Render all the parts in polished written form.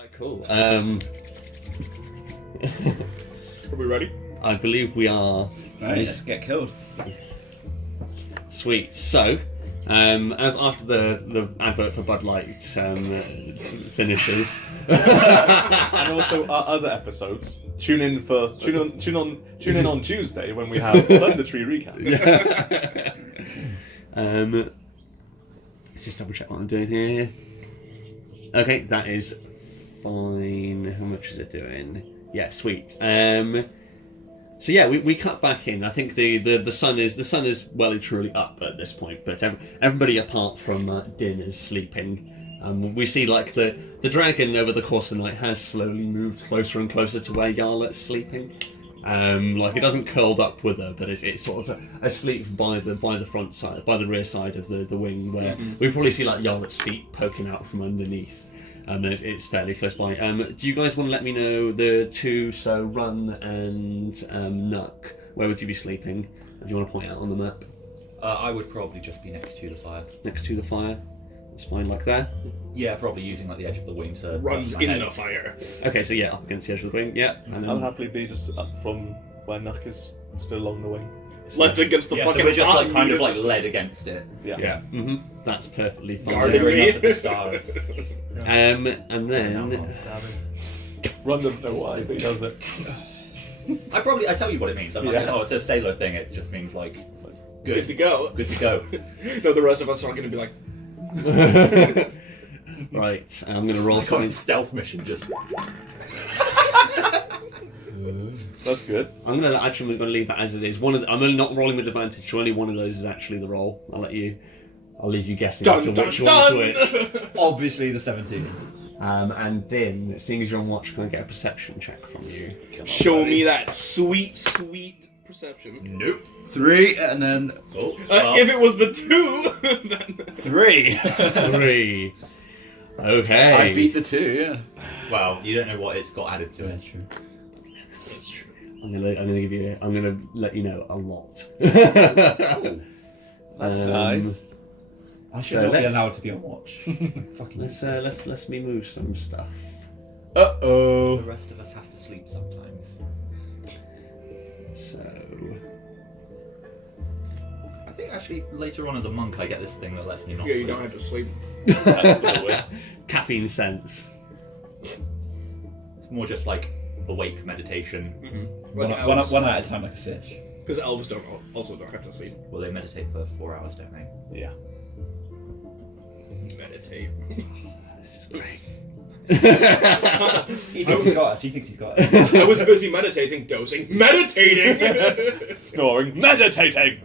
Right, cool. Are we ready? I believe we are. Right, let's get killed. Sweet. So, after the advert for Bud Light finishes, And also our other episodes. Tune in on Tuesday when we have Thunder Tree recap. let's just double check what I'm doing here. Okay, that is fine. How much is it doing? Yeah, sweet. So yeah, we cut back in. I think the sun is well and truly up at this point, but everybody apart from Din is sleeping. We see like the dragon over the course of the night has slowly moved closer and closer to where Yarlet's sleeping. Like it doesn't curled up with her, but it's sort of asleep by the front side, by the rear side of the wing, where we probably see like Yarlet's feet poking out from underneath. It's fairly close by. Do you guys want to let me know the two, so Run and Nuck, where would you be sleeping? Do you want to point out on the map? I would probably just be next to the fire. Next to the fire? That's fine, like there? Yeah, probably using like the edge of the wing to Runs my in head. the fire. Okay, so yeah, up against the edge of the wing, yeah. And I'll then, happily be just up from where Nuck is, still along the wing. Led against the Yeah, fucking so we're just like hot kind of meter. like led against it. Yeah. that's perfectly fine. Staring up at the stars. And then... Run doesn't know why, but he does it. I tell you what it means. I'm like, oh, it's a sailor thing. It just means like Good to go. Good to go. No, the rest of us are going to be like, Right, I'm going to roll Like on a something. stealth mission, just. That's good. I'm going to leave that as it is. I'm only not rolling with advantage, so only one of those is actually the roll. I'll leave you guessing as to which one's which. Obviously the 17. And Din, seeing as you're on watch, can I get a perception check from you? show me that sweet, sweet perception. Nope. 3 and then. Oh. If it was the 2, then... 3. 3. Okay. I beat the 2, yeah. Well, you don't know what it's got added to it. That's true. That's true. I'm gonna let you know a lot. Cool. That's nice. I should So not be let's- allowed to be on watch. Fucking Let's me move some stuff. Uh-oh. The rest of us have to sleep sometimes. So I think actually later on as a monk I get this thing that lets me not Yeah, sleep. you don't have to sleep. That's no way. caffeine sense. It's more just like awake meditation. Like One elves. at a time, like a fish. Because elves also don't have to sleep. Well, they meditate for 4 hours, don't they? Yeah. Meditate. This is great. He thinks he's got us. He thinks he's got us. I was busy meditating, dozing, meditating! Snoring. Meditating!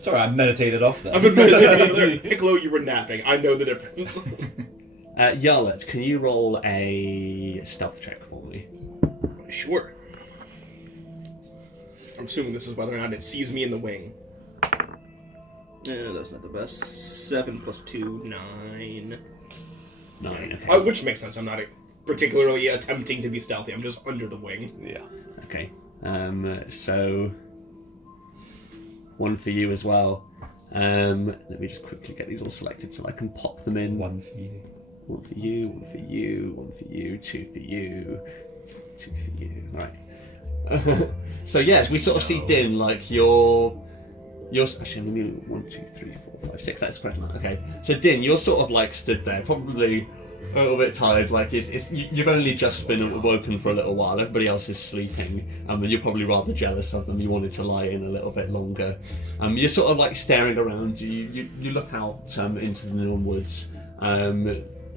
Sorry, I meditated off there. I've been meditating over there. Piccolo, you were napping. I know the difference. Yarlet, can you roll a stealth check for me? Sure. I'm assuming this is whether or not it sees me in the wing. That's not the best. 7 plus 2, 9. 9. Okay. Which makes sense. I'm not particularly attempting to be stealthy. I'm just under the wing. Yeah. Okay. So 1 for you as well. Let me just quickly get these all selected so I can pop them in. One for you. 1 for you, 1 for you, 1 for you, 2 for you, 2 for you. Right. So yes, we sort of see Din like you're actually let me 1, 2, 3, 4, 5, 6. That's the correct amount. Okay. So Din, you're sort of like stood there, probably a little bit tired. Like you've only just been awoken for a little while. Everybody else is sleeping, and you're probably rather jealous of them. You wanted to lie in a little bit longer. You're sort of like staring around. You look out into the Niln woods.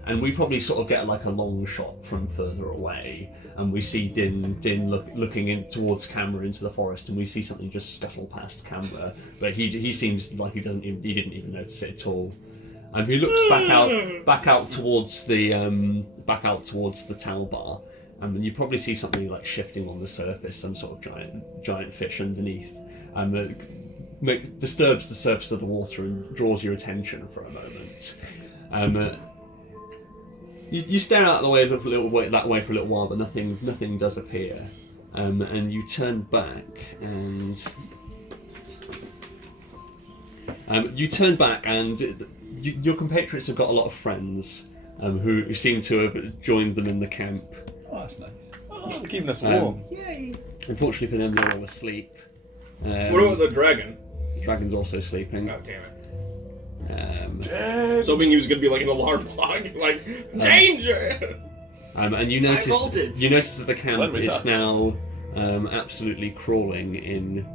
And we probably sort of get like a long shot from further away, and we see Din looking in towards camera into the forest, and we see something just scuttle past camera, but he seems like he didn't even notice it at all. And he looks back out towards the towel bar, and then you probably see something like shifting on the surface, some sort of giant fish underneath, and that disturbs the surface of the water and draws your attention for a moment. You stare out the way that way for a little while, but nothing does appear. And you turn back, and your compatriots have got a lot of friends, who seem to have joined them in the camp. Oh, that's nice. Oh, keeping us warm. Yay! Unfortunately for them, they're all asleep. What about the dragon? Dragon's also sleeping. Oh, damn it. Dead. I was hoping he was going to be like an alarm clock. Like, danger! And you notice that the camp When we is touch. now absolutely crawling in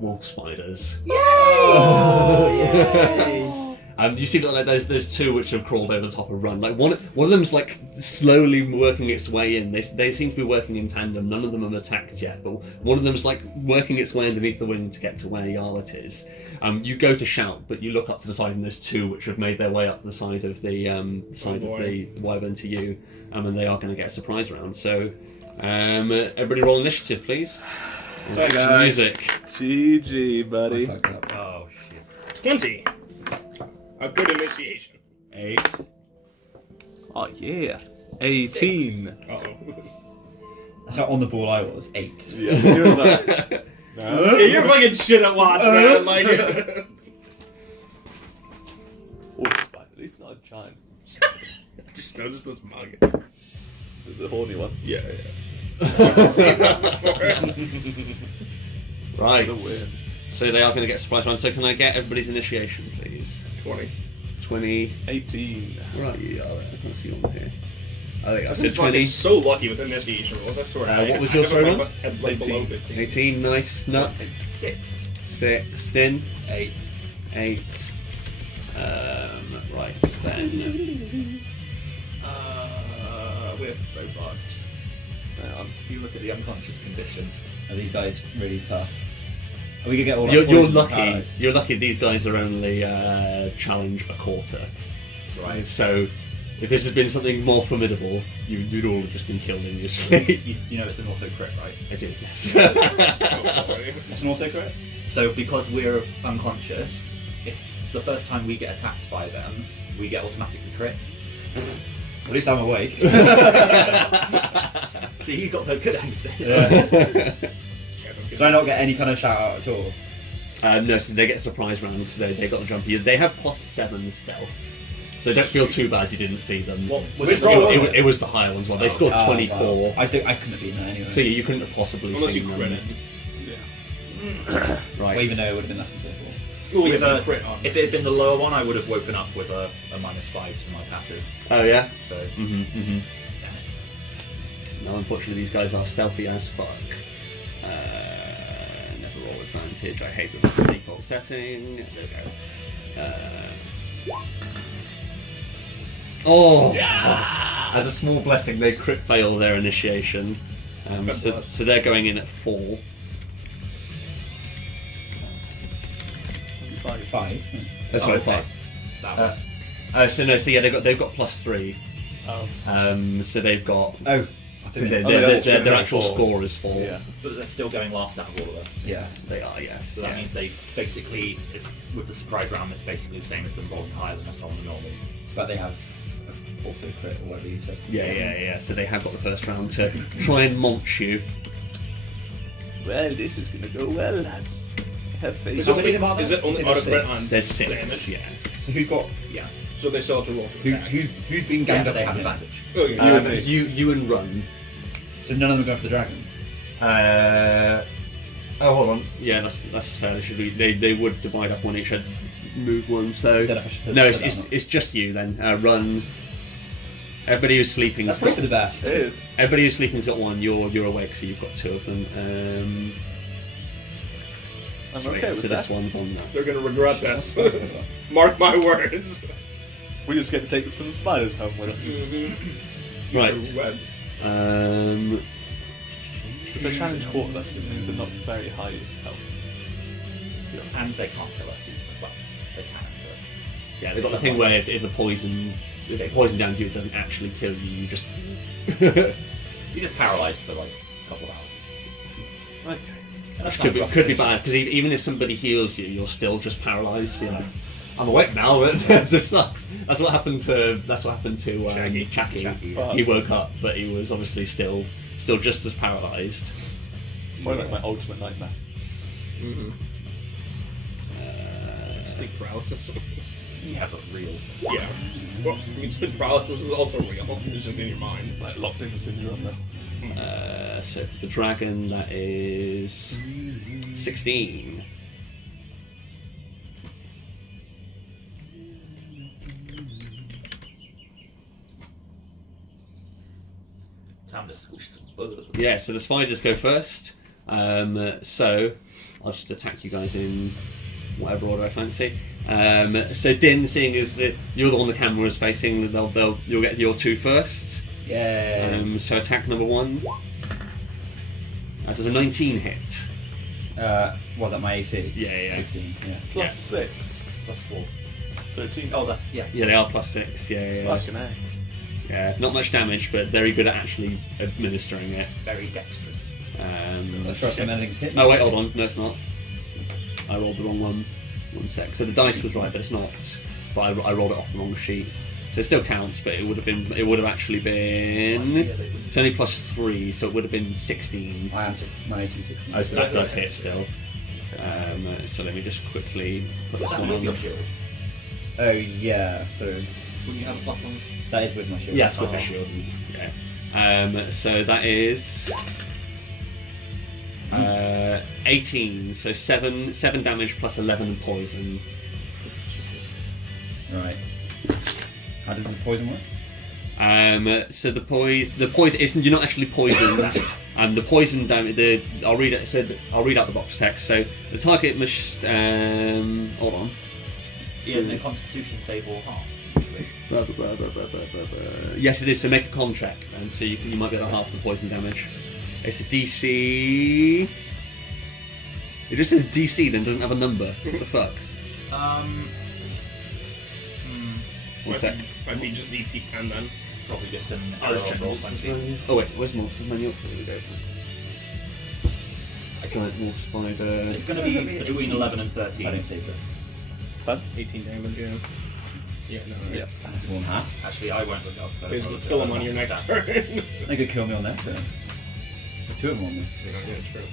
wolf spiders. Oh, yay! You see that like, there's two which have crawled over the top and run. Like one of them's like slowly working its way in. They seem to be working in tandem. None of them have attacked yet, but one of them's like working its way underneath the wing to get to where Yarlet is. You go to shout, but you look up to the side and there's two which have made their way up the side of the wyvern to you, and they are going to get a surprise round. So everybody roll initiative, please. Sorry, Action guys. music. GG, I buddy. fucked up. Oh shit. 20. A good initiation. 8. Oh yeah. 18. Uh-oh. That's how on the ball I was. 8. Yeah. He was like, no. Yeah, you're fucking shit at watch, man. Like, Wolf spider. He's not a giant. just notice this mug. The horny one. Yeah, yeah. Right. What a win. So they are going to get a surprise round. So can I get everybody's initiation, please? 20. 20. 18. Right, you are. I can't see you on here. I think I I'm said fucking 20. so lucky with initiation rolls, I swear. What was your sorry one? Had like below 18. 15. 18, nice. Nut. 6. 6. Din. 8. 8. Right, then. We're so fucked. Hang on. If you look at the unconscious condition, Are these guys really tough? Are we gonna get all our You're poisons lucky. paralyzed? You're lucky these guys are only challenge a quarter. right? So if this had been something more formidable, you'd all have just been killed in your sleep. You know it's an auto crit, right? I did, yes. That's an auto correct? So because we're unconscious, if the first time we get attacked by them, we get automatically crit. At least I'm awake. See, you got the good end of this. Yeah. Did I not get any kind of shout out at all? No, so they get a surprise round because they got the jump. They have +7 stealth, so don't feel too bad you didn't see them. What was Which it? roll was it? It was the higher ones. Well, they scored Oh, 24. well, I couldn't have been there anyway. So you couldn't have possibly Unless seen you them. credit. Yeah. Right. Well, even though it would have been less than 24. Ooh, With a crit on. if it had been the lower one, I would have woken up with a -5 to my passive. Oh yeah. So, Mhm. Mhm. damn it. No, unfortunately, these guys are stealthy as fuck. Never roll advantage. I hate this default setting. There we go. Oh! As a small blessing, they crit fail their initiation. So they're going in at 4. 5. Oh, sorry, Okay. 5. That was. So yeah, they've got +3. Oh. So they've got. Oh. I So think their actual score is 4. Yeah. But they're still going last out of all of us. Yeah. They are, yes. So that means they basically, it's with the surprise round, it's basically the same as them rolling higher than us on the normal. But they have auto crit or whatever you said. Yeah. So they have got the first round to try and munch you. Well, this is gonna go well, lads. Have faith. Is How it many only, of them are is there? it only Is it auto six? crit on There's 6, damage? yeah. So who's got? Yeah. So they still have to roll to attack. Who's been Yeah, ganged but up they on have here? advantage. Oh, yeah. You and Run. So none of them go for the dragon. Oh, hold on. Yeah, that's fair. They should be. They would divide up on each and move one. So Don't know if I should no, put that or not. it's just you then. Run. Everybody who's sleeping. That's probably for the best. It is. Everybody who's sleeping's got 1. You're awake, so you've got 2 of them. I'm Sorry, okay with so that. this one's on that. They're gonna regret this. Mark my words. We just get to take some spiders home with us. Right. Use your webs. It's a challenge quarter, that means they're not very high health. And they can't kill us, but they can kill us. Yeah, they've got the thing where if the poison down to you, it doesn't actually kill you. You just. You're just paralysed for like a couple of hours. Okay. Could be bad because even if somebody heals you, you're still just paralysed. You know, I'm awake now. But this sucks. That's what happened to Shaggy. Chacky. Fuck. He woke up, but he was obviously still just as paralysed. It's more like my ultimate nightmare. Sleep paralysis. Yeah, but real. Yeah. Well, I mean, sleep paralysis is also real. It's just in your mind. Like locked in syndrome though. So for the dragon, that is 16. Time to squish some butter. Yeah, so the spiders go first. So I'll just attack you guys in whatever order I fancy. So Din, seeing as that you're the one the camera is facing, you'll get your 2 first. Yeah. So attack number 1. Does a 19 hit? Was that my AC? Yeah. 16. Yeah. Plus 6. Plus 4. 13. Oh, that's yeah. Yeah, they are plus 6. Yeah. Fucking A. Yeah, not much damage, but very good at actually administering it. Very dexterous. The first time anything's hit me. Oh wait, hold on. No, it's not. I rolled the wrong one. 1 sec. So the dice was right, but it's not. But I rolled it off the wrong sheet. So it still counts, but it would have actually been. It's only plus 3, so it would have been 16. I am my AC 16. Oh, so that does hit still. So let me just quickly put Is this that one with on. your shield? Oh yeah. So Wouldn't you have a +1? that is with my shield. Yes, with the shield. Yeah. So that is 18. So 7 damage plus 11 poison. Right. How does the poison work? So the poison isn't. You're not actually poisoned. The poison damage. I'll read it. So I'll read out the box text. So the target must. Hold on. He has no Constitution save or half. Yes, it is. So make a con check, and so you might get half the poison damage. It's a DC. It just says DC, then doesn't have a number. What the fuck? One sec. Might be just DC 10 then. It's probably just an I'll error just check on roll monsters 20. manual. Oh wait, where's monsters manual? There we go. Giant wolf spider. It's going to be between 11 and I don't 13. save this. 18 damage, yeah. Yeah, no. Yeah. That's 1/2. Actually, I won't look up. So Basically I'll kill look him at on your next stats. turn. They could kill me on next turn. There's 2 of them on me. Yeah, true.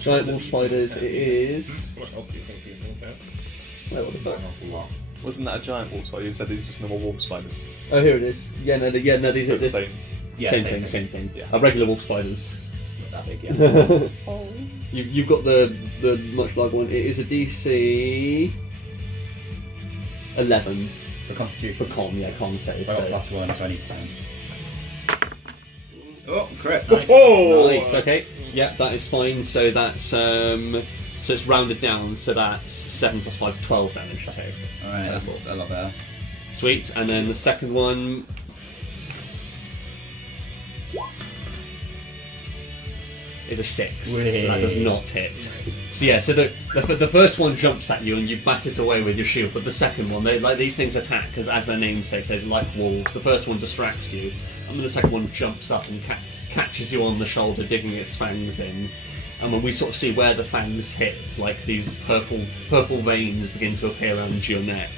Giant wolf spiders. It is. What else do you think he's going to Wait, what the fuck? Wasn't that a giant wolf spider? You said these are just normal wolf spiders. Oh, here it is. Yeah, no, these are It's the this, same. Yeah, same thing. Yeah. Regular wolf spiders. Not that big, yeah. You've got the much larger one. It is a DC 11 For Constitution. for con. Yeah, con save. So I got So. +1, so I need 10. Oh, correct. Nice. Oh! Nice. Okay. Yeah, that is fine. So that's so it's rounded down. So that's 7 plus 5, 12 damage to take. Alright, that's a lot better. Sweet. And then the second one. Is a 6. So that does not hit. So yeah, so the first one jumps at you and you bat it away with your shield, but the second one, these things attack because as their namesake, they're like wolves. The first one distracts you, and then the second one jumps up and catches you on the shoulder, digging its fangs in. And when we sort of see where the fangs hit, like these purple veins begin to appear around your neck.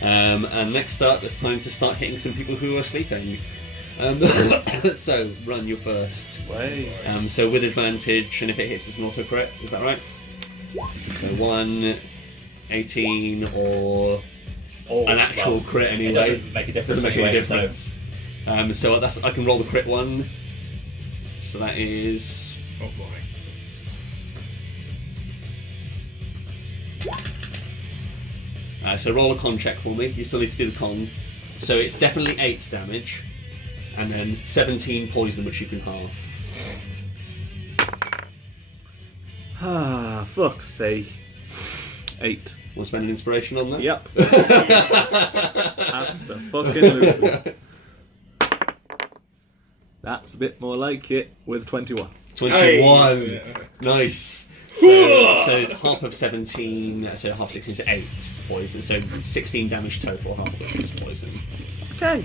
And next up, it's time to start hitting some people who are sleeping. So run your first. Way. So with advantage, and if it hits, it's an auto crit. Is that right? So 1, 18, or an actual crit anyway. It doesn't make a difference. Doesn't make anyway, any difference. So I can roll the crit one. So that is. Oh boy. So roll a con check for me. You still need to do the con. So it's definitely 8 damage, and then 17 poison, which you can half. Ah, fuck's sake. 8. Want to spend an inspiration on that? Yep. Absolutely. That's a bit more like it with 21. 21. Nice. So half of 17, so half 16 is 8 poison. So 16 damage total, half of it is poison. Okay.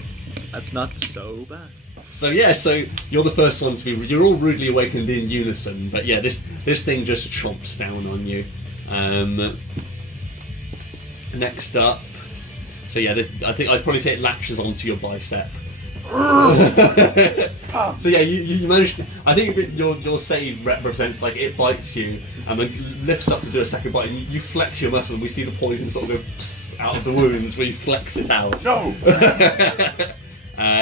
That's not so bad. So yeah, so you're the first one to be. You're all rudely awakened in unison, but yeah, this thing just chomps down on you. Next up, so yeah, I think I'd probably say it latches onto your bicep, So yeah, you managed. I think that your save represents like it bites you and then lifts up to do a second bite, and you flex your muscle, and we see the poison sort of go out of the wounds where you flex it out. No!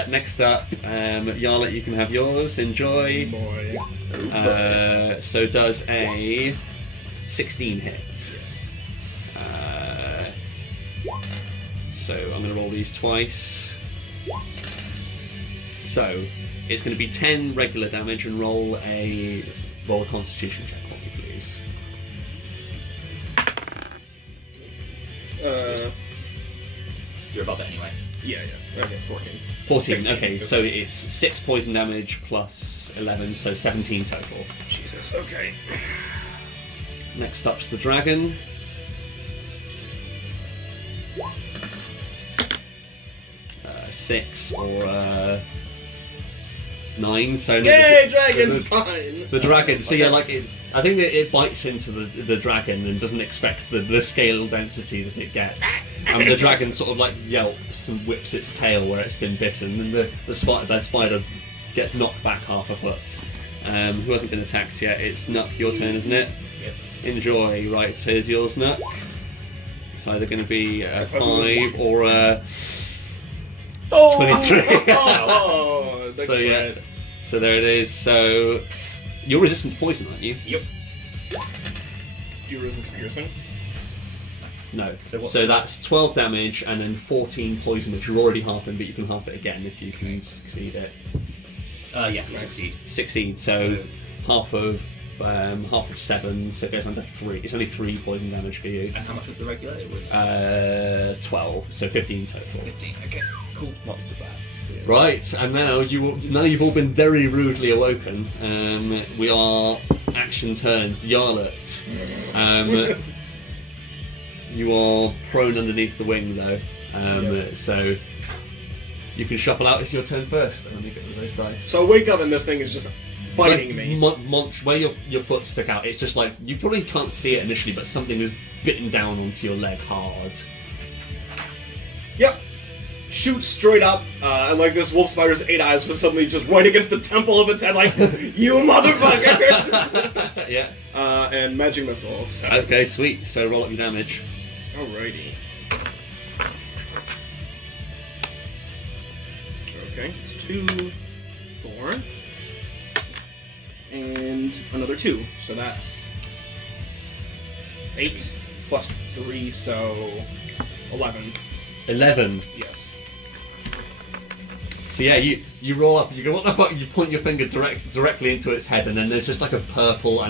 Next up, Yarlet, you can have yours. Enjoy. Boy. So does a 16 hit. Yes. So I'm going to roll these twice. So it's going to be 10 regular damage, and roll a Constitution check for me, please. You're above it anyway. Yeah. Okay, 14. 14. 16. Okay, so it's 6 poison damage plus 11, so 17 total. Jesus. Okay. Next up's the dragon. Six or 9. So Yay, dragon's fine. the dragon. So yeah, like I think that it bites into the dragon and doesn't expect the scale density that it gets. And the dragon sort of like yelps and whips its tail where it's been bitten, and the spider gets knocked back half a foot. Who hasn't been attacked yet? It's Nuck, your turn, isn't it? Yep. Enjoy. Right, so here's yours, Nuck. It's either going to be a 5 or a 23. Oh, So yeah, so there it is. So you're resistant to poison, aren't you? Yep. Do you resist piercing? No. So what's So that's 12 damage and then 14 poison, which you're already halving, but you can half it again if you can succeed it. Yeah, succeed. Succeed. So half of 7, so it goes down to 3. It's only 3 poison damage for you. And how much was the regular? It was 12, so 15 total. 15. Okay, cool. It's not so bad. Right, and now you've all been very rudely awoken. We are action turns. Yarlet. You are prone underneath the wing though, so you can shuffle out. It's your turn first. Let me get rid of those dice. So I wake up and this thing is just biting me. Where your foot stick out, it's just like you probably can't see it initially, but something is bitten down onto your leg hard. Yep. Shoot straight up, and like this wolf spider's 8 eyes was suddenly just right against the temple of its head, like, you motherfucker! Yeah. And magic missiles. Okay, sweet. So roll up your damage. Alrighty. Okay, it's 2, 4, and another 2. So that's 8 plus 3, so 11. 11. Yes. So yeah, you roll up. You go, what the fuck? You point your finger directly into its head, and then there's just like a purple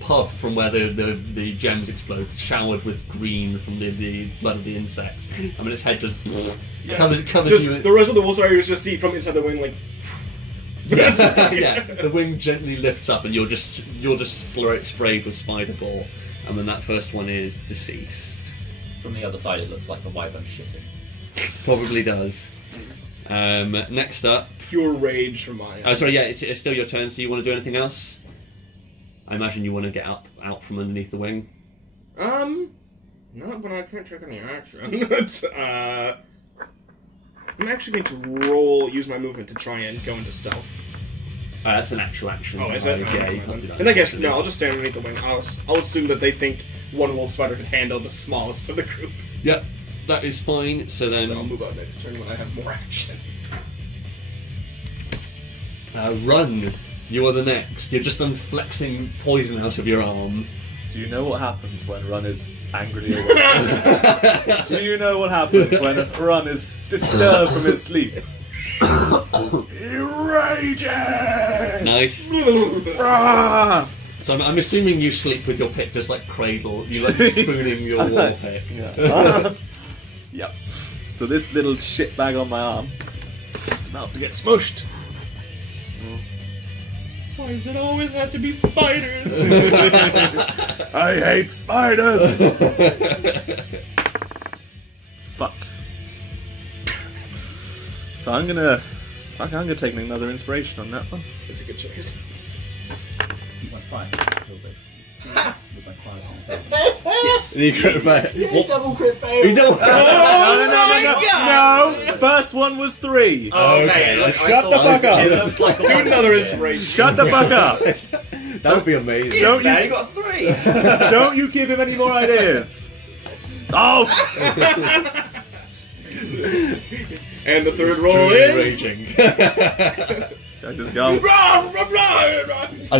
puff from where the gems explode, showered with green from the blood of the insect. I mean, its head just covers Just you. the rest of the wolf spiders just see from inside the wing, like. Yeah, the wing gently lifts up, and you're just sprayed with spider gore. And then that first one is deceased. From the other side, it looks like the wyvern shitting. Probably does. Next up. Pure rage from my. Oh, sorry. Yeah, it's still your turn. So you want to do anything else? I imagine you want to get out from underneath the wing. Not, but I can't take any action. I'm actually going to use my movement to try and go into stealth. That's an actual action. Oh, is it? Yeah, you can't do that. In that case, no, I'll just stand underneath the wing. I'll assume that they think one wolf spider can handle the smallest of the group. Yep, that is fine. So Then I'll then, move out next turn when I have more action. run. You are the next. You're just unflexing poison out of your arm. Do you know what happens when Run is angrily awake? Do you know what happens when Run is disturbed from his sleep? Raging! Nice. Ah! So I'm assuming you sleep with your pick just like cradle. You like spooning your war pick. Yep. So this little shitbag on my arm is about to get smushed. Why does it always have to be spiders? I hate spiders! Fuck. So I'm gonna take another inspiration on that one. It's a good choice. You went 5. with my 5 heart. Yes. You crit fail. Yeah, double crit fail. You don't. No! First one was 3. Okay, Shut the fuck It up! looked like a do one. another inspiration. Shut the fuck up! That would be amazing. Don't Now you you got 3. don't you give him any more ideas? Oh! And the third roll is. Raging. Jax is gone. I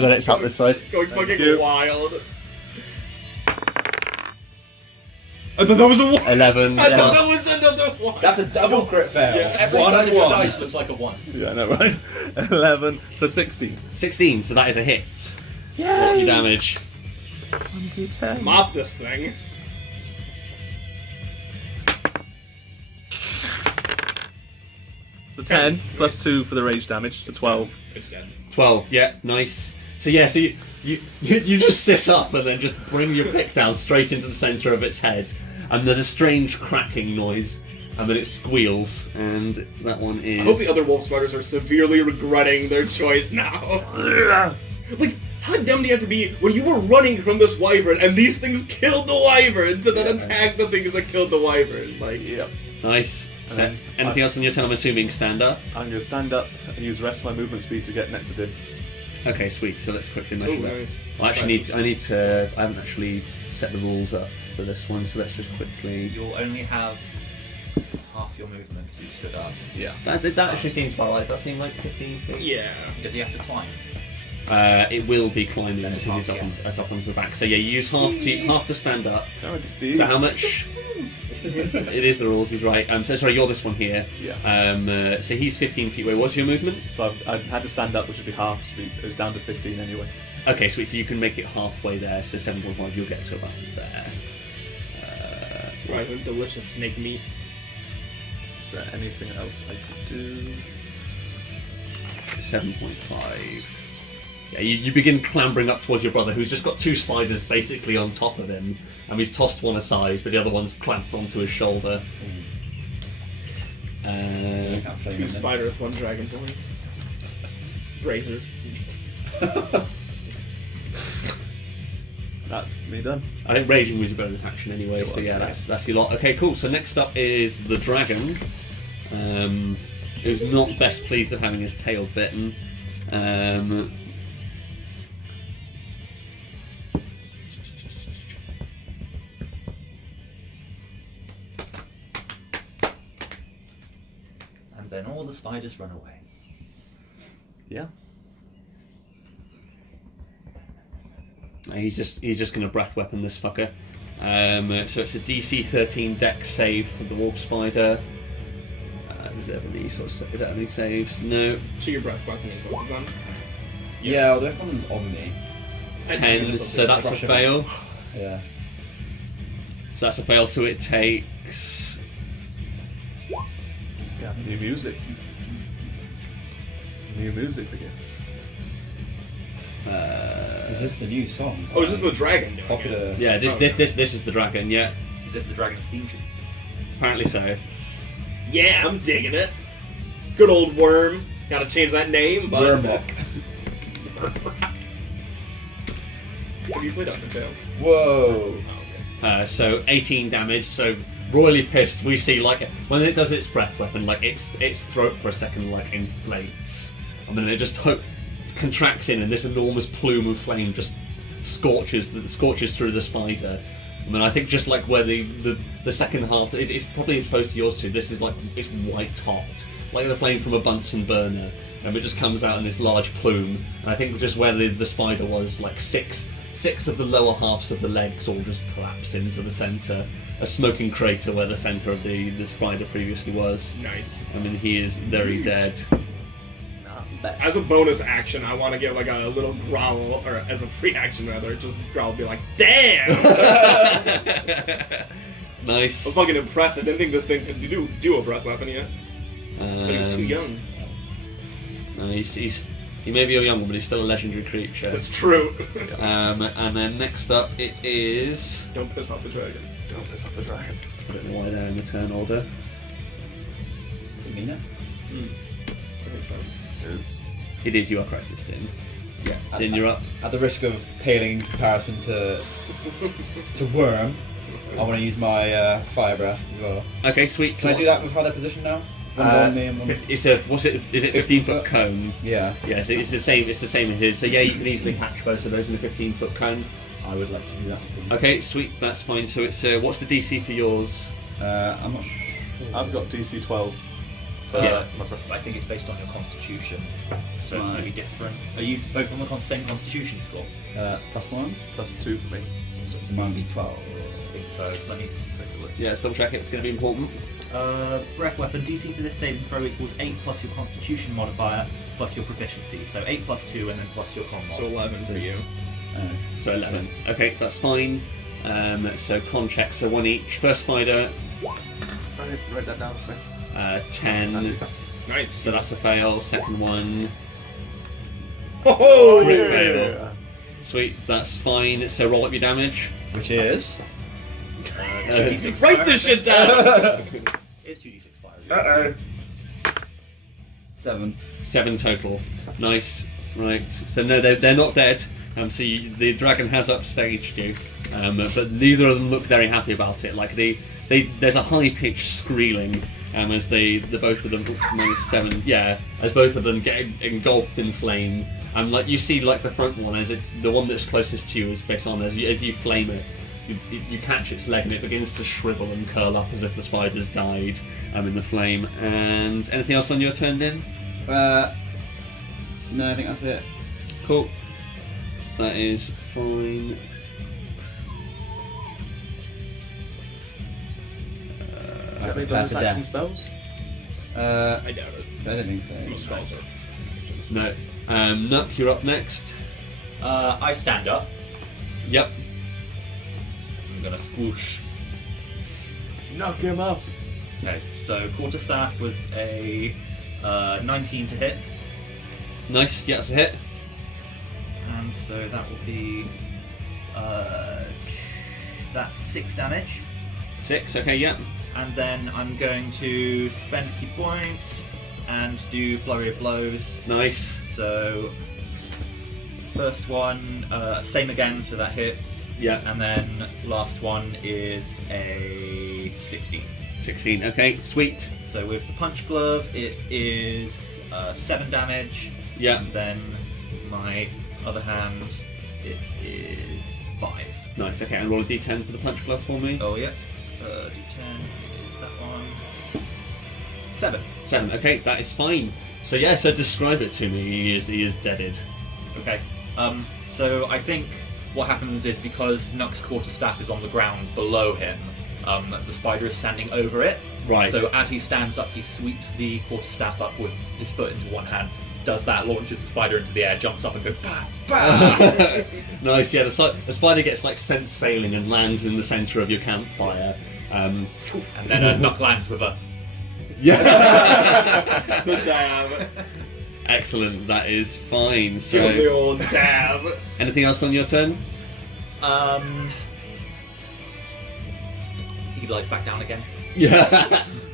got it up this side. Going you. fucking wild. I thought that was a 1. 11. I thought that was another 1. That's a double crit fail. Yeah. Every One side and of your one. dice looks like a 1. Yeah, I know, right? 11, so 16. 16. So that is a hit. What your damage? 1d10. Mop this thing. So 10 plus 2 for the rage damage, so 12. It's dead. 12. Yeah, nice. So yeah, so you just sit up and then just bring your pick down straight into the centre of its head, and there's a strange cracking noise, and then it squeals, and that one is. I hope the other wolf spiders are severely regretting their choice now. Like, how dumb do you have to be when you were running from this wyvern and these things killed the wyvern to then attack the things that killed the wyvern? Like, Yep. Nice. And So, then anything else on your turn? I'm assuming stand up. I'm going to stand up and use the rest of my movement speed to get next to Din. Okay, sweet. So let's quickly measure oh, that. nice. I actually I haven't actually set the rules up for this one, so let's just quickly. You'll only have half your movement if you stood up. Yeah. That actually seems about right. That seemed like 15 feet. Yeah. Does he have to climb? It will be climbing Then it's because half, it's up onto the back. So yeah, you use half to stand up. Come on, Steve. So how much? It is the rules. He's right. So sorry, you're this one here. Yeah. So he's 15 feet away. What's your movement? So I've had to stand up, which would be half speed. It was down to 15 anyway. Okay, sweet. So you can make it halfway there. So 7.5, you'll get to about there. Right, and delicious snake meat. Is there anything else I could do? 7.5. Yeah, you begin clambering up towards your brother, who's just got 2 spiders basically on top of him, and he's tossed one aside, but the other one's clamped onto his shoulder. Can't flame 2 it then. spiders, 1 dragon killing. Brazers. That's me done. I think raging was a bonus action anyway, It so was, yeah, yeah. that's your lot. Okay, cool. So next up is the dragon, who's not best pleased of having his tail bitten. And then all the spiders run away. Yeah. He's just going to breath weapon this fucker. So it's a DC 13 Dex save for the wolf spider. Does it have any saves? No. So your breath weaponing both of them? Yeah, well, this one's on me. 10. So that's a Brush it fail. Yeah. So that's a fail. So it takes. Yeah. New music. New music begins. Is this the new song? Oh, is this the dragon doing it? Popular. Yeah, this is the dragon. Yeah, Is this the dragon's theme tune? apparently so. Yeah, I'm digging it. Good old worm. Gotta change that name, but... Wormlock. Have you played Undertale? Whoa. Oh, okay. So 18 damage. So royally pissed. We see like when it does its breath weapon, like its throat for a second like inflates, and then it just contracts in, and this enormous plume of flame just scorches through the spider. I mean, I think just like where the second half it's probably opposed to yours too. This is like it's white hot, like the flame from a Bunsen burner, and it just comes out in this large plume. And I think just where the spider was, like six of the lower halves of the legs all just collapse into the center, a smoking crater where the center of the spider previously was. Nice. I mean, he is very dead. As a bonus action, I want to give like a little growl, or as a free action rather, just growl, be like, damn! Nice. I'm fucking impressed. I didn't think this thing could do a breath weapon yet. But he was too young. No, he may be a young one, but he's still a legendary creature. That's true. And then next up it is. Don't piss off the dragon. Don't piss off the dragon. I don't know why they're in the turn order. Is it Mina? I think so. Is It is, you are correct, it's Din. Yeah. Din, you're up. At the risk of paling in comparison to Worm, I want to use my fire breath as well. Okay, sweet. Can I do that with how they're positioned now? One's on me and one's... Is it 15-foot cone? Yeah. Yeah, so it's the same as it is. So yeah, you can easily catch both of those in a 15-foot cone. I would like to do that, please. Okay, sweet, that's fine. So it's what's the DC for yours? I'm not sure. I've got DC 12. Yeah. I think it's based on your constitution, so it's going to be different. Are you both on the same constitution score? +1? +2 for me. So it might be 12. I think so. Let me just take a look. Yeah, let's double check it. It's going to be important. Breath weapon DC for this saving throw equals 8 plus your constitution modifier plus your proficiency. So 8 plus 2 and then plus your con mod. So 11 for you. So 11. Okay, that's fine. So con check, so 1 each. First spider, Write that down, Smith. 10. Nice. So that's a fail. Second one, Oh! crit fail. Sweet, that's fine. So roll up your damage. Which is... 2d6 Write fire. this shit down! It's 2d6 fire. 7. 7 total. Nice. Right. So no, they're not dead. So the dragon has upstaged you, but neither of them look very happy about it. Like there's a high-pitched squealing as the both of them -7. Yeah, as both of them get engulfed in flame. Like you see, like the front one, the one that's closest to you is based on as you flame it. You catch its leg and it begins to shrivel and curl up as if the spider's died in the flame. And anything else on your turn, Din? No, I think that's it. Cool. That is fine. Do you have any bonus for action death. spells? I doubt it. I don't think so. Most spells are. No. Nuck, you're up next. I stand up. Yep. I'm gonna squoosh. Knock him up. Okay, so quarterstaff was a 19 to hit, Nice. Yeah, that's a hit. and so that will be that's 6 damage. 6. Okay. Yep. And then I'm going to spend a key point and do flurry of blows. Nice. So first one, same again, so that hits. Yeah. And then last one is a 16. 16. Okay. Sweet. So with the punch glove, it is 7 damage. Yeah. And then my other hand, it is 5. Nice. Okay. And roll a d10 for the punch glove for me. Oh yeah. D10 is that one. 7. 7. Okay. That is fine. So yeah. So describe it to me. He is deaded. Okay. So I think what happens is because Nuck's quarterstaff is on the ground below him, the spider is standing over it. Right. So as he stands up, he sweeps the quarterstaff up with his foot into one hand, does that, launches the spider into the air, jumps up and goes bah, bah. Nice. Yeah. The spider gets like sent sailing and lands in the centre of your campfire. And then Nuck lands with a. Yeah. The dab. Excellent. That is fine. Give him the So, old dab. anything else on your turn? He lies back down again. Yeah.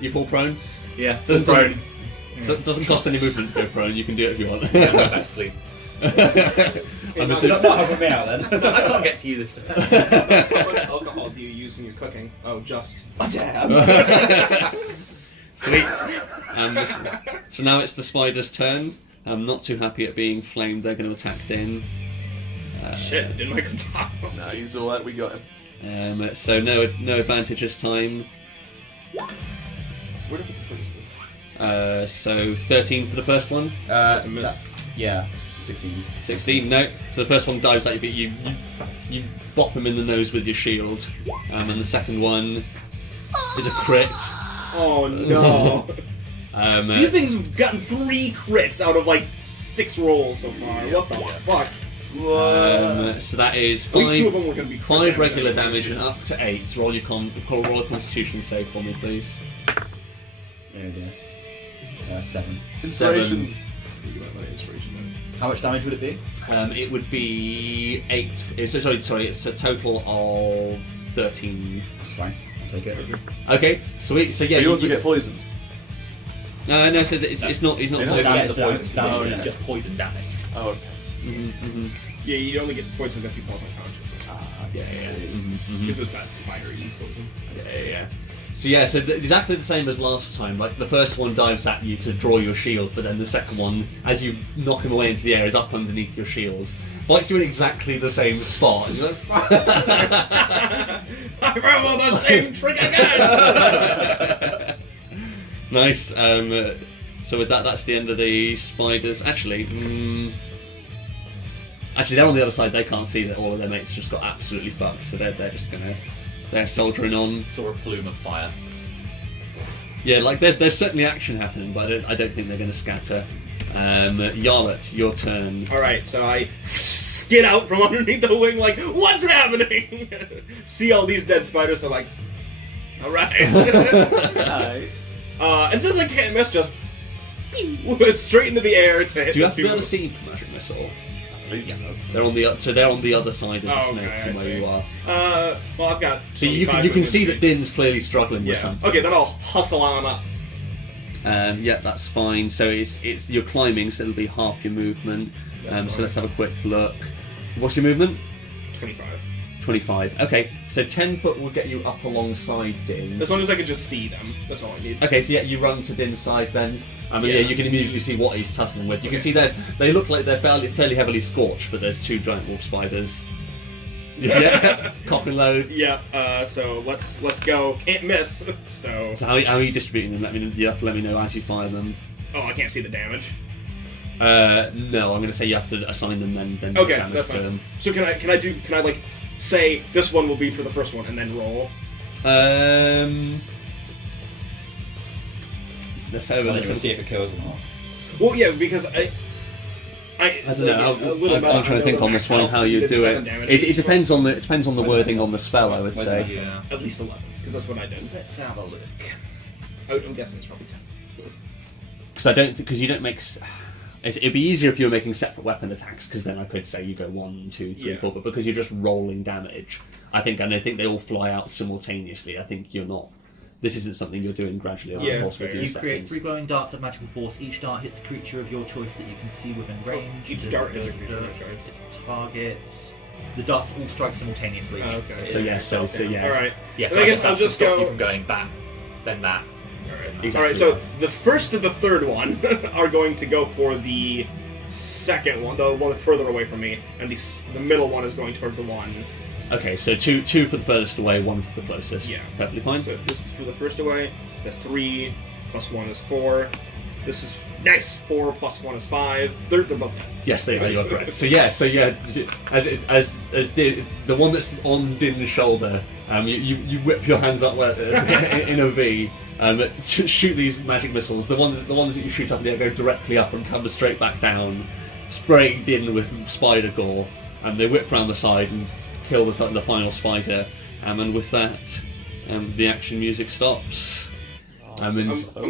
You fall prone. Yeah, Doesn't- prone. Doesn't cost any movement to go prone. You can do it if you want. Yeah, go back to sleep. I'm Not assuming. helping me out then. I can't get to you this time. How much alcohol do you use in your cooking? Oh, just a dab. Sweet. So now it's the spider's turn. I'm not too happy at being flamed. They're going to attack Din. Shit, didn't make a top. No, he's alright, we got him. So no advantage this time. Where did we put this? So 13 for the first one. That's a miss. Yeah, 16. 16. No. So the first one dives at you, but you bop him in the nose with your shield. And the second one is a crit. Oh no. These Uh, things have gotten 3 crits out of like 6 rolls so far. What the fuck? so that is At least 2 of 5, them were gonna be crit 5 regular damage and up to 8. Roll your roll a Constitution save for me, please. Oh dear. 7. Inspiration. How much damage would it be? It would be 8. Sorry. It's a total of 13. That's fine. I'll take it. Okay, sweet. So yeah, But you also get poisoned. no. So it's not. He's not. It's It's not damage, damage, it's damage. just poison damage. Oh, okay. Yeah, you only get poisoned if he falls unconscious. Because it's that spider you poison. Yeah. So yeah, so exactly the same as last time. Like the first one dives at you to draw your shield, but then the second one, as you knock him away into the air, is up underneath your shield. Bites you in exactly the same spot. And you're like, I roll the same trick again! Nice. So with that, that's the end of the spiders. Actually, they're on the other side. They can't see that all of their mates just got absolutely fucked. So they're just they're soldiering on. Saw a plume of fire. Yeah, like there's certainly action happening, but I don't think they're going to scatter. Yarlet, your turn. Alright, so I skid out from underneath the wing like, what's happening? See all these dead spiders, so like, alright. And since I can't miss, just straight into the air to hit Do you the have to two. be able to see for magic missile? Yeah. They're on the other side of the Oh, snake okay, from I where see. you are. Well, I've got. So you 25 can with see me. that Din's clearly struggling with Yeah. something. Okay, then I'll hustle on up. Yeah, that's fine. So it's you're climbing, so it'll be half your movement. So let's have a quick look. What's your movement? 25. 25. Okay, so 10 foot will get you up alongside Din. As long as I can just see them, that's all I need. Okay, so yeah, you run to Din's side then. I mean, yeah, Yeah. you can immediately see what he's tussling with. You can Okay. see that they look like they're fairly heavily scorched, but there's two giant wolf spiders. Yeah, cock and load. Yeah. So let's go. Can't miss. So. So how are you distributing them? You have to let me know as you fire them. Oh, I can't see the damage. No, I'm going to say you have to assign them then Okay, damage that's to fine. them. So can I like say this one will be for the first one and then roll? Let's And then let's we'll see if it kills or not. Well, yeah, because I don't know. a little I'm meta, trying to think on this one health, how you did do 7 it. damage. It depends on the wording on the spell, I would Where's say. that? Yeah. At least 11, because that's what I did. Let's have a look. I'm guessing it's probably 10. Because you don't make. It'd be easier if you were making separate weapon attacks, because then I could say you go 1, 2, 3, Yeah. 4. But because you're just rolling damage, I think they all fly out simultaneously. I think you're not. This isn't something you're doing gradually over Yeah, the course of a fair. few You create seconds. 3 glowing darts of magical force. Each dart hits a creature of your choice that you can see within range. each dart is a creature of your choice. Its target. The darts all strike simultaneously. Oh, okay. So yeah, so yeah. Alright. Yes, I guess I'll that's just to stop go- you from going bam, then that. Exactly. Alright, so the first and the third one are going to go for the second one, the one further away from me, and the middle one is going toward the one. Okay, so two for the furthest away, 1 for the closest. Yeah. Perfectly fine. So this is for the first away. That's 3 plus 1 is 4. This is nice. 4 plus 1 is 5. They're both dead. Yes, there you are correct. So yeah, as Din, the one that's on Din's shoulder, you whip your hands up in a V, shoot these magic missiles. The ones that you shoot up in the air go directly up and come straight back down, spraying Din with spider gore, and they whip round the side and kill the final spider. And with that, the action music stops. I'm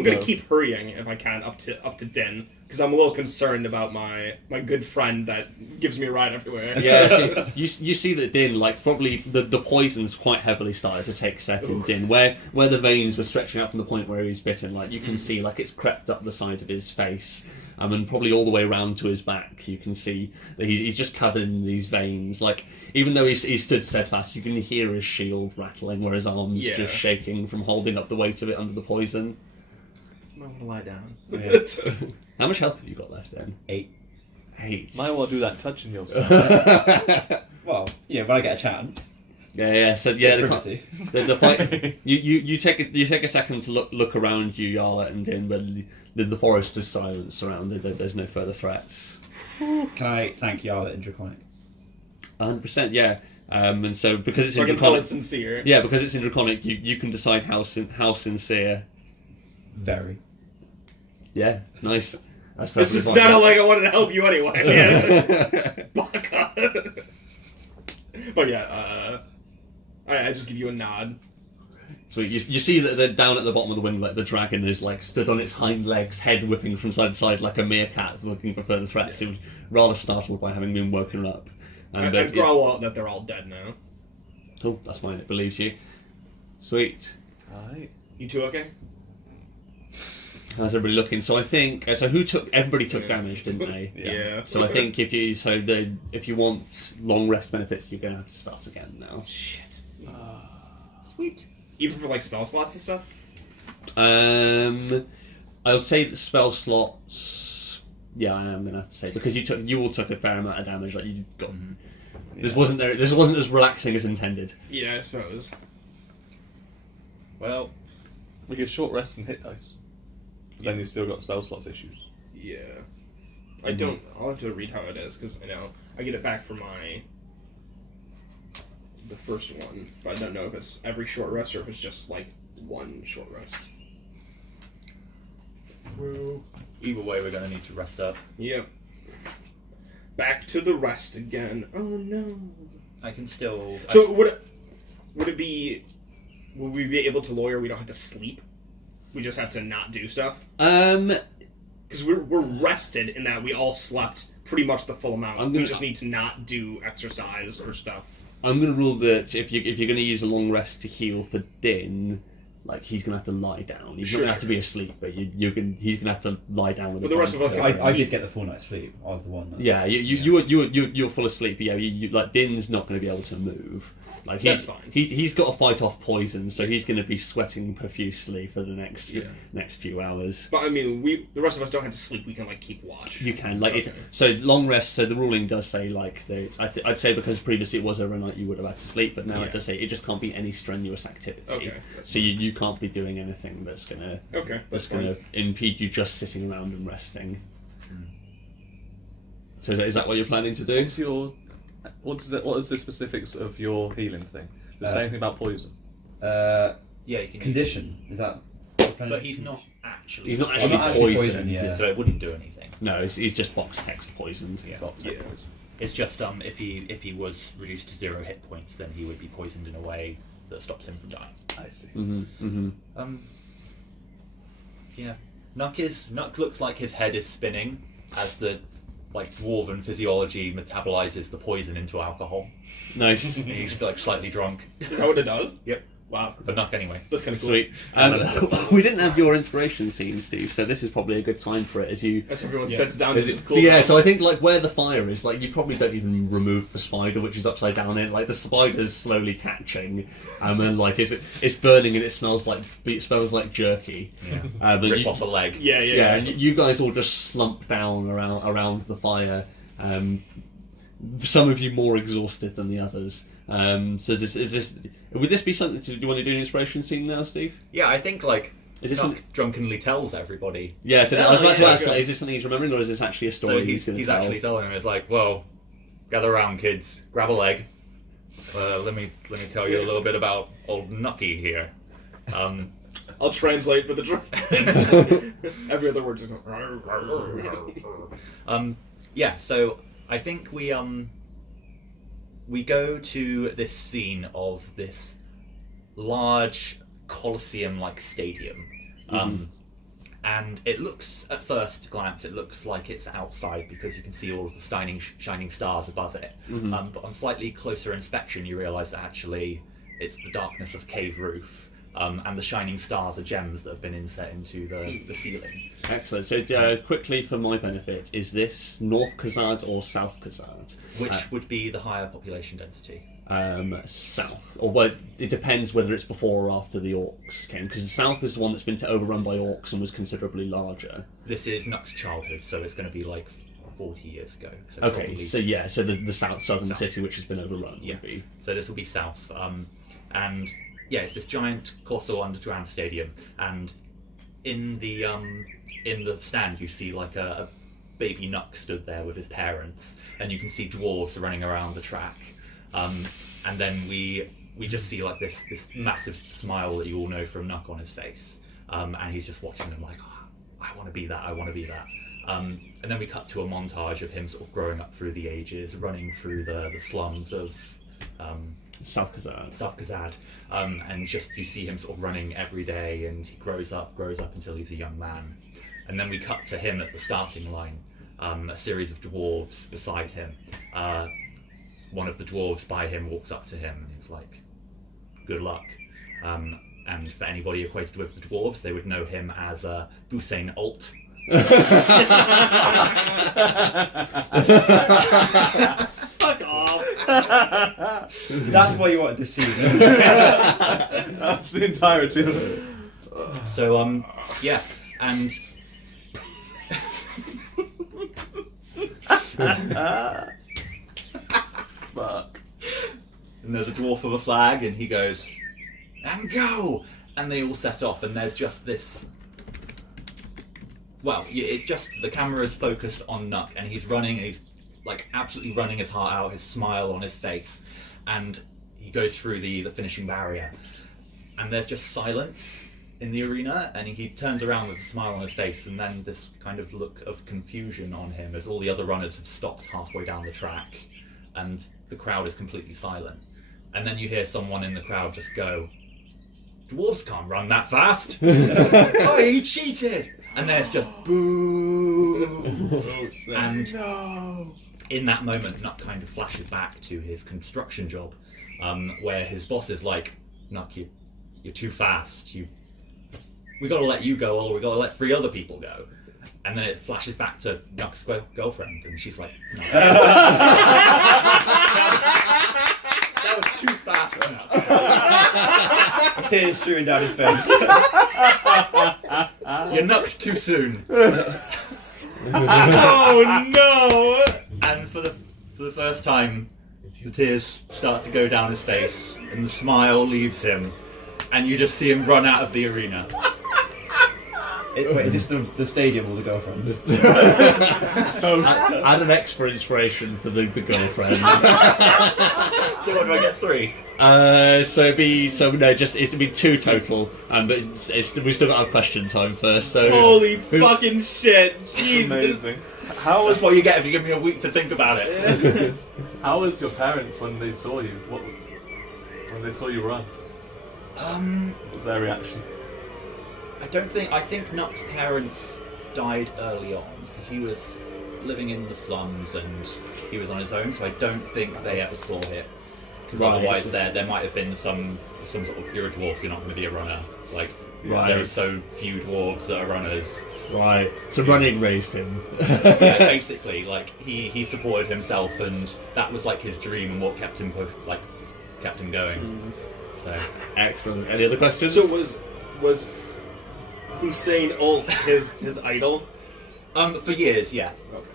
gonna keep hurrying if I can up to Din, because I'm a little concerned about my good friend that gives me a ride everywhere. Yeah, so you see that Din, like, probably the poison's quite heavily started to take set in Din, where the veins were stretching out from the point where he was bitten, like, you can see, like, it's crept up the side of his face, and probably all the way around to his back, you can see that he's just covered in these veins, like, even though he stood steadfast, you can hear his shield rattling, where his arm's just shaking from holding up the weight of it under the poison. I'm gonna lie down. Yeah. How much health have you got left, then? 8. 8. Might well do that touching yourself. Well, yeah, when I get a chance. Yeah. So yeah, Privacy. the fight. You take a second to look around you, Yarlet and Din, but the forest is silent, surrounded. There's no further threats. Can I thank Yarlet and Draconic? 100%, yeah. And so because it's So I in can tell Draconic, it's sincere. yeah, because it's in Draconic, you can decide how sincere. Very. Yeah, nice. That's This perfectly is fine. not like I wanted to help you anyway. Baka. But yeah, I just give you a nod. So you see that they're down at the bottom of the winglet. The dragon is like stood on its hind legs, head whipping from side to side like a meerkat, looking for further threats. It was rather startled by having been woken up. And I growl out that they're all dead now. oh, that's fine. It believes you. Sweet. Alright. You two okay? How's everybody looking? So I think everybody took damage, didn't they? Yeah. So I think if you want long rest benefits, you're gonna have to start again now. Shit. Sweet. Even for like spell slots and stuff. I would say the spell slots. Yeah, I am gonna have to say because you all took a fair amount of damage. Like you got. This wasn't as relaxing as intended. Yeah, I suppose. Well, We get short rest and hit dice. But then you've still got spell slots issues. Yeah. I don't. I'll have to read how it is because I know I get it back for the first one, but I don't know if it's every short rest or if it's just like one short rest. well, either way, we're going to need to rest up. Yep. Back to the rest again. Oh no. I can still. So would it be? Would we be able to lawyer? We don't have to sleep. We just have to not do stuff. Because we're rested in that we all slept pretty much the full amount. We just need to not do exercise or stuff. I'm gonna rule that if you're gonna use a long rest to heal for Din, like he's gonna have to lie down. He's not gonna have to be asleep, but he's gonna have to lie down with. But the rest of us I did get the full night's sleep. I was the one. Yeah, you're full asleep. But yeah, you like Din's not gonna be able to move. Like That's fine. He's got to fight off poison, so he's going to be sweating profusely for the next few hours. But I mean, the rest of us don't have to sleep. We can like keep watch. You can so long rest. So the ruling does say like I'd say because previously it was overnight you would have had to sleep, but now it does say it just can't be any strenuous activity. Okay. So you can't be doing anything that's gonna impede you just sitting around and resting. So is that what you're planning to do? What is the specifics of your healing thing? Does it say anything about poison? Yeah, you can. Condition is that? But he's not actually. He's not I'm actually not actually poisoned. poisoned, yeah. So it wouldn't do anything. No, he's just box text poisoned. Yeah. Box text poison. It's just if he was reduced to 0 hit points, then he would be poisoned in a way that stops him from dying. I see. Yeah. Nuck looks like his head is spinning as the dwarven physiology metabolizes the poison into alcohol. Nice. And he's slightly drunk. Is that what it does? Yep. Wow. For Nuck anyway. That's kind of cool. Sweet. We didn't have your inspiration scene, Steve, so this is probably a good time for it as you. As everyone sits down. Is it, cool so I think where the fire is, you probably don't even remove the spider, which is upside down in. The spider's slowly catching, and then it's burning and it smells like jerky. Yeah. Rip off a leg. Yeah. You guys all just slump down around the fire. Some of you more exhausted than the others. So would this be something do you want to do an inspiration scene now, Steve? Yeah, I think is this Nuck drunkenly tells everybody. Yeah, so I was about to ask, is this something he's remembering, or is this actually a story So he's going to he's tell? actually telling him, it's well, gather around, kids, grab a leg. Let me tell you a little bit about old Nucky here. I'll translate for the drunk. Every other word just goes. Yeah, so I think we go to this scene of this large Colosseum-like stadium, and it looks, at first glance, it looks like it's outside because you can see all of the shining stars above it. But on slightly closer inspection, you realise that actually it's the darkness of a cave roof. And the shining stars are gems that have been inset into the ceiling. Excellent. So quickly, for my benefit, is this North Khazad or South Khazad? Which would be the higher population density? South. Or it depends whether it's before or after the orcs came, because the South is the one that's been overrun by orcs and was considerably larger. This is Nuck's childhood, so it's going to be 40 years ago. So okay, so the southern city which has been overrun would be. So this will be south. And yeah, it's this giant colossal underground stadium, and in the stand you see a baby Nuck stood there with his parents, and you can see dwarves running around the track, and then we just see this massive smile that you all know from Nuck on his face, and he's just watching them I want to be that, I want to be that. And then we cut to a montage of him sort of growing up through the ages, running through the slums of South Khazad. And just you see him sort of running every day, and he grows up until he's a young man. And then we cut to him at the starting line, a series of dwarves beside him. One of the dwarves by him walks up to him and he's like, "Good luck." And for anybody acquainted with the dwarves, they would know him as Busain Alt. Fuck off. That's why you wanted to see them. That's the entirety of it. So yeah, and Fuck. and there's a dwarf with a flag, and he goes, and go! And they all set off, and there's just this... Well, it's just the camera is focused on Nuck, and he's running, and he's like absolutely running his heart out, his smile on his face, and he goes through the finishing barrier, and there's just silence in the arena, and he turns around with a smile on his face, and then this kind of look of confusion on him as all the other runners have stopped halfway down the track, and the crowd is completely silent. And then you hear someone in the crowd just go, "Dwarves can't run that fast!" "Oh, he cheated!" And then it's just boo! And in that moment, Nuck kind of flashes back to his construction job, where his boss is like, "Nuck, you're too fast. We gotta let you go, or we gotta let 3 other people go." And then it flashes back to Nuck's girlfriend, and she's like, "No." That was too fast, Nuck. Tears streaming down his face. Your Nuck's too soon. Oh no! And for the first time, the tears start to go down his face, and the smile leaves him, and you just see him run out of the arena. Wait, is this the stadium or the girlfriend? Add an X for inspiration for the girlfriend. So what do I get? 3? It'd be 2 total, but we still got our question time first. So Holy fucking shit! Jesus! Amazing. That's what you get if you give me a week to think about it. How was your parents when they saw you? When they saw you run? What was their reaction? I think Nuck's parents died early on, because he was living in the slums and he was on his own, so I don't think they ever saw it. Because otherwise there might have been some sort of, "You're a dwarf, you're not going to be a runner." Like, there are so few dwarves that are runners. Right. So running raised him. Yeah, basically, like, he supported himself, and that was like his dream and what kept him going. So Excellent. Any other questions? So was Hussein Alt his idol? for years, yeah. Okay.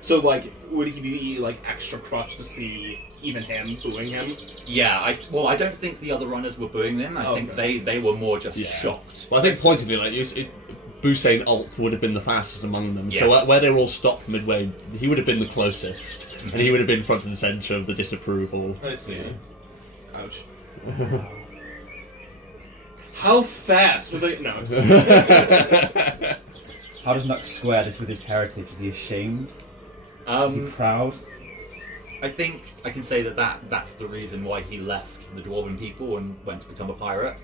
So like, would he be like extra crushed to see even him booing him? Yeah, I don't think the other runners were booing them. I think they were more just shocked. Well, I think pointedly, like, Busain Alt would have been the fastest among them. Yeah. So where they were all stopped midway, he would have been the closest, and he would have been front and centre of the disapproval. I see. Ouch. How fast were they? No. How does Nuck square this with his heritage? Is he ashamed? Is he proud? I think I can say that's the reason why he left the Dwarven people and went to become a pirate.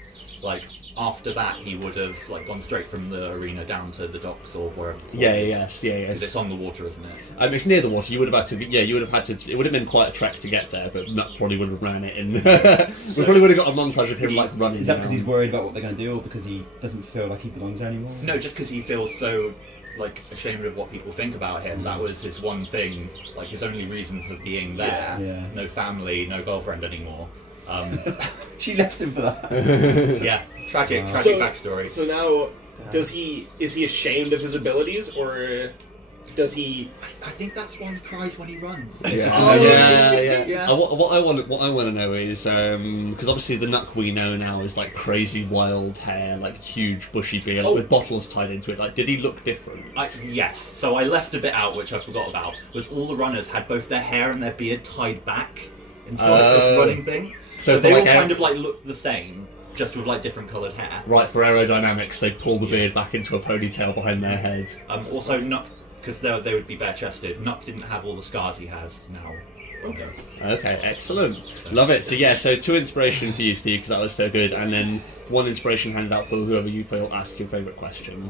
Like, after that, he would have like gone straight from the arena down to the docks or wherever. Yes. Because it's on the water, isn't it? It's near the water. You would have had to. You would have had to. It would have been quite a trek to get there, but Nuck probably would have ran it in. We probably would have got a montage of him like running. Is that because down. he's worried about what they're going to do, or because he doesn't feel like he belongs there anymore? No, just because he feels so like ashamed of what people think about him. That was his one thing, like his only reason for being there. Yeah. No family, no girlfriend anymore. She left him for that. Yeah, tragic So- backstory. So now, is he ashamed of his abilities, or does he? I think that's why he cries when he runs. Yeah. What I want to know is because obviously the Nuck we know now is like crazy wild hair, like huge bushy beard with bottles tied into it. Like, did he look different? Yes. So I left a bit out, which I forgot about. Was all the runners had both their hair and their beard tied back into like this running thing. So they all kind of like looked the same, just with like different coloured hair. Right, for aerodynamics, they pull the beard back into a ponytail behind their head. Also, Nuck, because they would be bare-chested. Nuck didn't have all the scars he has now. Okay, excellent. Love it. So 2 inspiration for you, Steve, because that was so good, and then 1 inspiration handed out for whoever you feel asked your favourite question.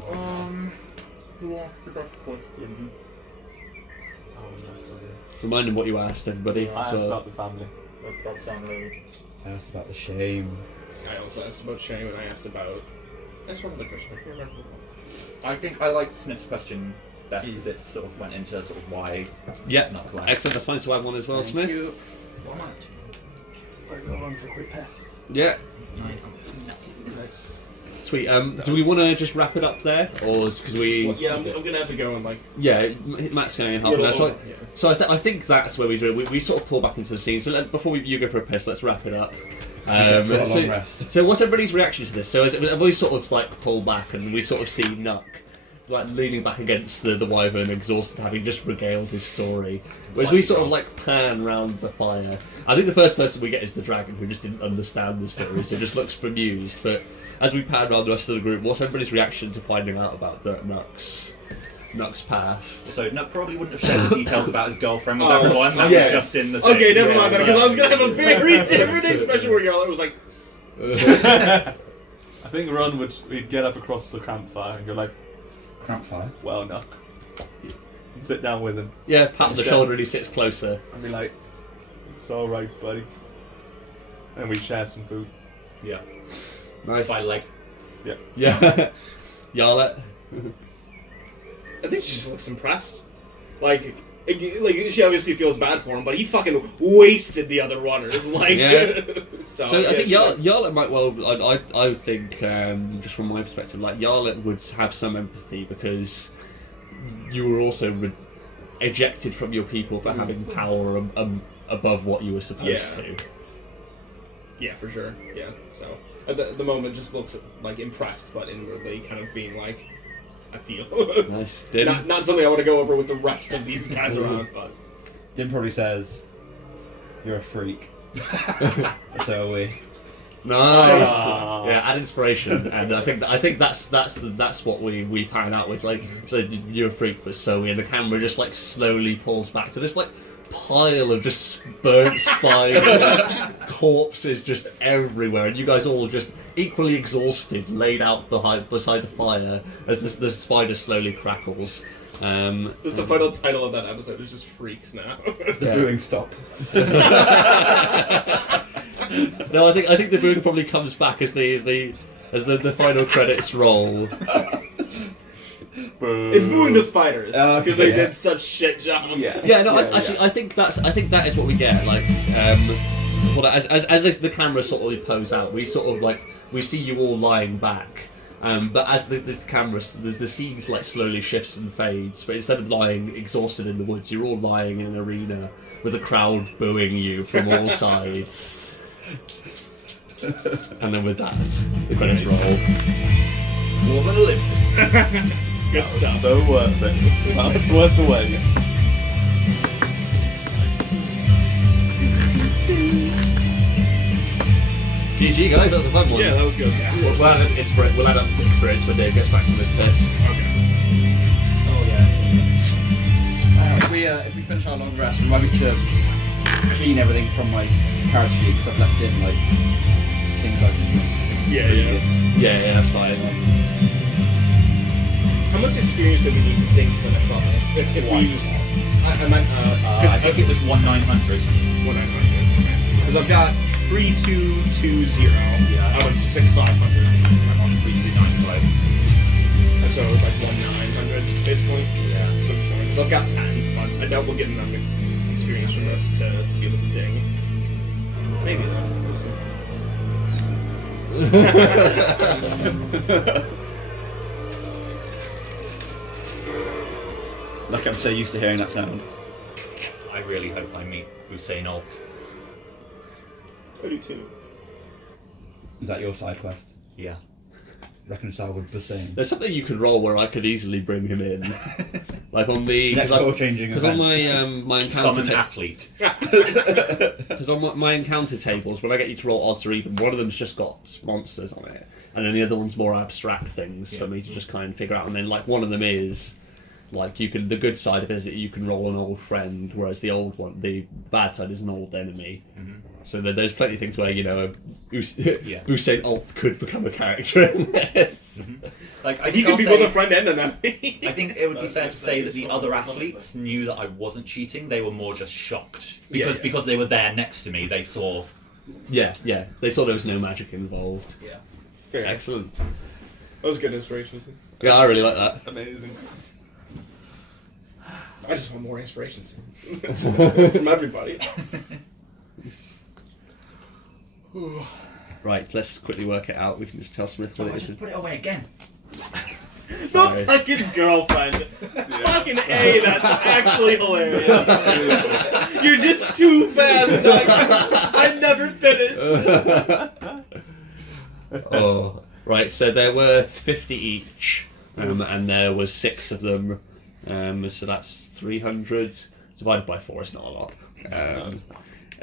Who asked the best question? Remind them what you asked everybody. I asked about the family. I asked about the shame. I also asked about Shang, and I asked about. That's one other question. I can't remember. I think I liked Smith's question best because it sort of went into sort of why. Yeah, not collect. excellent. That's fine. So I have one as well, Smith. What am We're going for a quick pass. Yeah, Nice. sweet. Do we want to just wrap it up there, or because we? Yeah, I'm gonna have to go and like. Yeah, Matt's going in half an hour. So, Yeah. so I think that's where we do it. We sort of pull back into the scene. So before you go for a piss, let's wrap it up. For a long So, rest. so what's everybody's reaction to this? So have we sort of like pull back and we sort of see Nuck like leaning back against the wyvern, exhausted, having just regaled his story. Whereas we sort of like pan round the fire. I think the first person we get is the dragon, who just didn't understand the story, so just looks bemused. But as we pan around the rest of the group, what's everybody's reaction to finding out about Nuck's past? So Nuck probably wouldn't have shared the details about his girlfriend with Oh, everyone. That yes. was just in the thing. Okay, never mind that, because I was gonna have a Yeah. very different expression where y'all was like. I think Ron would get up across the campfire and go like, Campfire. well, Nuck. And sit down with him Yeah, pat on the shoulder and he sits closer. and be like, it's alright, buddy. And we share some food. Yeah. Nice. By leg. Yeah. Yarlet. I think she just looks impressed. Like she obviously feels bad for him, but he fucking wasted the other runners. Like, Yeah. so So yeah, I think she's like- Yarlet might well. I would think, just from my perspective, like Yarlet would have some empathy because you were also ejected from your people for having power above what you were supposed to. Yeah, for sure. Yeah. So at the moment, just looks like impressed, but inwardly kind of being like, I feel. Nice. Dim. Not something I want to go over with the rest of these guys around, but. Dim probably says, "You're a freak." So are we. Nice. Ah. Yeah, add inspiration, and I think that's what we pan out with. Like, so you're a freak, but so we. And the camera just like slowly pulls back to this like pile of just burnt spine corpses just everywhere, and you guys all just equally exhausted, laid out beside the fire as the spider slowly crackles. This is the final title of that episode. Is just freaks now. Does the Yeah. booing stop? No, I think the booing probably comes back as the final credits roll. It's booing the spiders because Okay, they yeah. did such shit job. Yeah, no, I think that is what we get. Like, well, as the camera sort of pose out, we sort of like we see you all lying back. But as the camera, the scene like slowly shifts and fades. But instead of lying exhausted in the woods, you're all lying in an arena with a crowd booing you from all sides. And then with that, the credits roll. Dwarven Olympic. Good stuff. So worth it. That's worth the wait. GG guys, that was a fun one. Yeah, that was good. We'll add up experience when Dave gets back from his piss. Okay. Oh yeah. If we finish our long rest, remind me to clean everything from my character sheet because I've left in like things I can use. Yeah. Yeah, that's fine. How much experience do we need to think for the next level? If we use, I meant I think it was 1,900. 1,900. Because I've got 3,220 out of 6,500. I'm on 3,395. And so it was like 1,900 basically. Yeah. So because I've got 10, but I doubt we'll get enough experience from this to be able to ding. Maybe though. We'll see. Like I'm so used to hearing that sound. I really hope I meet Hussein Alt. I do too. Is that your side quest? Yeah. Reconcile with Bassane. There's something you could roll where I could easily bring him in, like on the Next goal changing because on event. my encounter Summon athlete. because on my encounter tables when I get you to roll odds or even, one of them's just got monsters on it, and then the other one's more abstract things for me to just kind of figure out. And then like one of them is like the good side of it is that you can roll an old friend, whereas the bad side is an old enemy. Mm-hmm. So there's plenty of things where Yeah. Usain Alt could become a character in this. Like I He think could I'll be say- both a friend and an enemy. I think it would be fair to say that the other athletes knew that I wasn't cheating. They were more just shocked because they were there next to me. They saw Yeah, yeah. They saw there was no magic involved. Yeah. Fair. Excellent. That was good inspiration. Yeah, I really like that. Amazing. I just want more inspiration scenes from everybody. Right, let's quickly work it out. We can just tell Smith what I it is. just put it away again. Sorry. The fucking girlfriend. Fucking A, that's actually hilarious. You're just too fast. I never finished. Oh, right. So there were 50 each, and there was 6 of them. So that's 300 divided by 4. It's not a lot.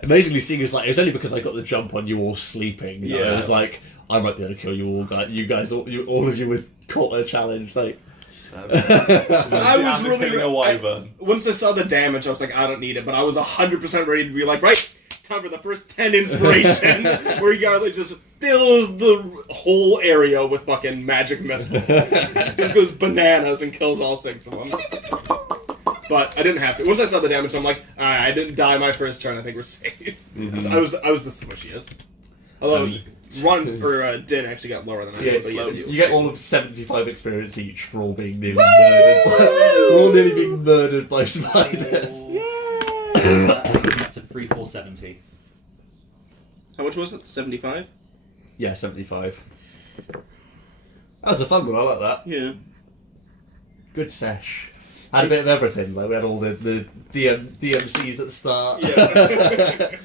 Amazingly, seeing as like it was only because I got the jump on you all sleeping. You know, Yeah. it was like I might be able to kill you all. You guys, all of you with quarter challenge. Like I was really killing a wyvern. once I saw the damage, I was like, I don't need it. But I was 100% ready to be like, right, time for the first 10 inspiration, where Yarley just fills the whole area with fucking magic missiles. Just goes bananas and kills all 6 of them. But I didn't have to. Once I saw the damage, I'm like, alright, I didn't die my first turn. I think we're safe. I was the smushiest. Although Din actually got lower than I was. you get all of 75 experience each for all being nearly murdered. For all nearly being murdered by spiders. Up to 3470. How much was it? 75? Yeah, 75. That was a fun one. I like that. Yeah. Good sesh. Had a bit of everything. Like we had all the DMCs at the start. Yeah.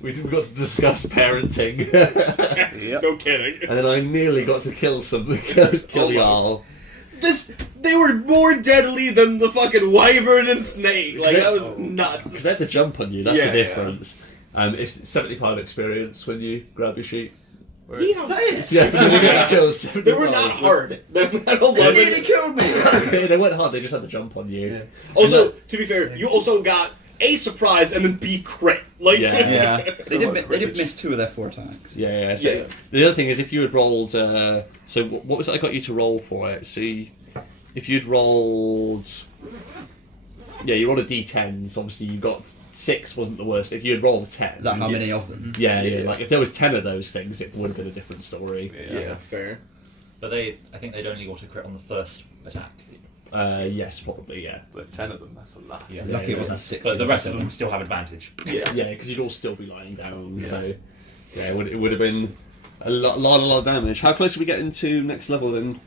we got to discuss parenting. Yep. No kidding. And then I nearly got to kill Jarl. They were more deadly than the fucking wyvern and snake. Like, that was nuts. Because they had to jump on you. That's Yeah, the difference. It's 75 experience when you grab your sheet. Yeah. Yeah, you get killed 75. They were not hard. They nearly killed me. They weren't hard. They just had to jump on you. Yeah. Also, to be fair, you also got A, surprise, and then B, crit. Like, Yeah. They did miss 2 of their 4 attacks. Yeah. So Yeah. the other thing is, if you had rolled, so what was it I got you to roll for it? See, if you'd rolled, you rolled a d10. So obviously you got 6 wasn't the worst. If you had rolled 10, Is that how many of them? Yeah. Like if there was 10 of those things, it would have been a different story. Yeah, fair. But I think they'd only auto crit on the first attack. Yes, probably. Yeah. But 10 of them, that's a lot. Yeah. Lucky it wasn't 6. But the rest of them still have advantage. Yeah, because you'd all still be lying down. So yeah, it would have been a lot of damage. How close are we getting to next level then?